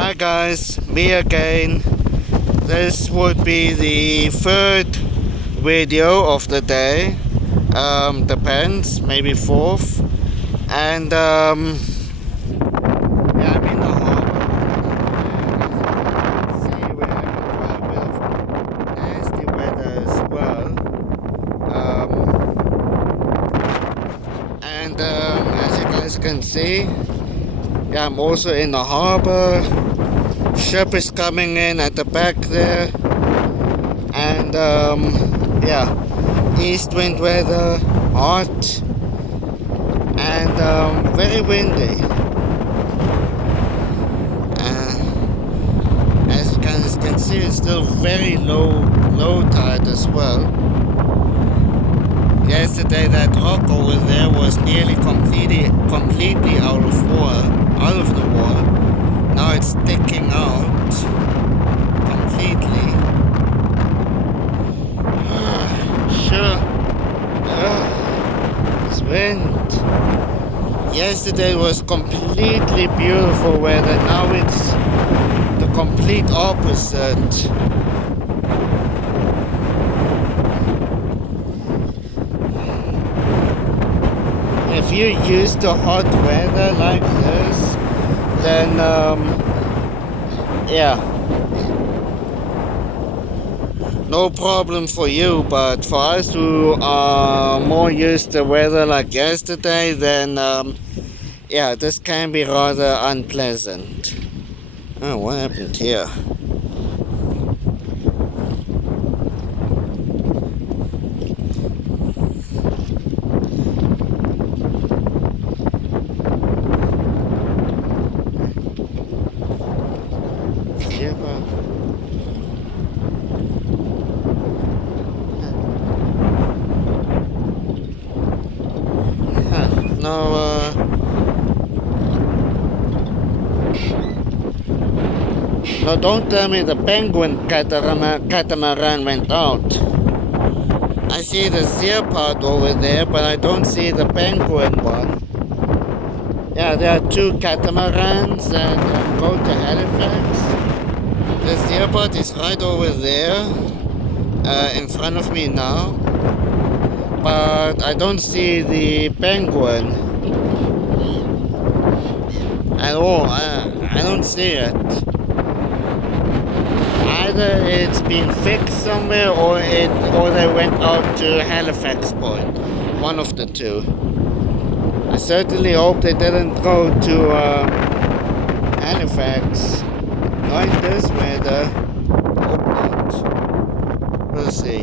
Hi guys, me again. This would be the third video of the day. Depends, maybe fourth. And yeah, I'm in the harbor. See, we're having quite a bit of nasty weather as well. As you guys can see, yeah, I'm also in the harbor. Ship is coming in at the back there, and yeah, east wind weather, hot, and very windy. As you guys can see, it's still very low tide as well. Yesterday that rock over there was nearly completely out of the water. Now it's sticking out completely. Sure. This wind. Yesterday was completely beautiful weather. Now it's the complete opposite. If you're used to hot weather like this, then yeah, no problem for you, but for us who are more used to weather like yesterday, then yeah, this can be rather unpleasant. Oh, what happened here? No, don't tell me the penguin catamaran went out. I see the seal part over there, but I don't see the penguin one. Yeah, there are two catamarans that go to Halifax. The seal part is right over there, in front of me now. But I don't see the penguin at all. I don't see it. Either it's been fixed somewhere, or they went out to Halifax Point. One of the two. I certainly hope they didn't go to Halifax. Not in this weather. Hope not. We'll see.